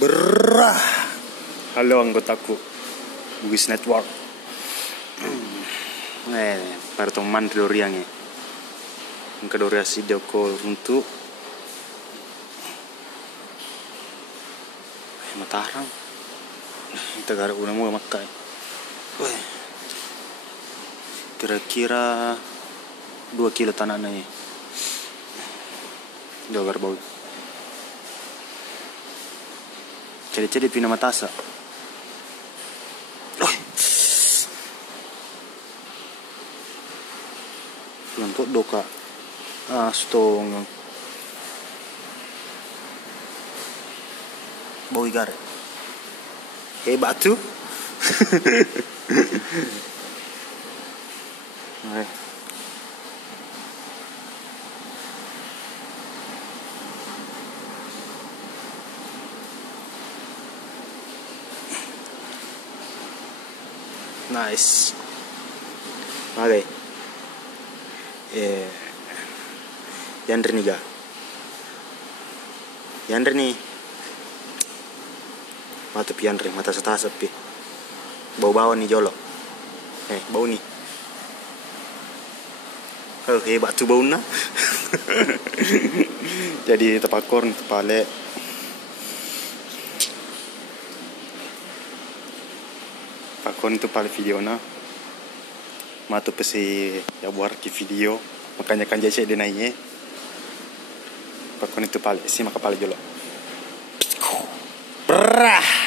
Berah. Halo anggotaku Bugis Network. Para teman doriang ang kadoriasi video call untuk matarang. Kita garap una mo makai. Kira-kira 2 kilo tanah na Dogar bau. Cede-cede pina matasa. Untuk doka. Stong. Bau igar. Hebat tu. Nice. Okay. Yandre nih ga. Yandre nih. Mata pi Yandre, mata setasap pi. Bau-bau nih jolok. Bau nih. Hebat tuh bau na. Jadi tepakor kepale. Pakon itu pale video na. Matu pesi ya buat ki video. Makanya kan jadi dia naiknya. Pakon itu pale si maka pale jolok. Berah.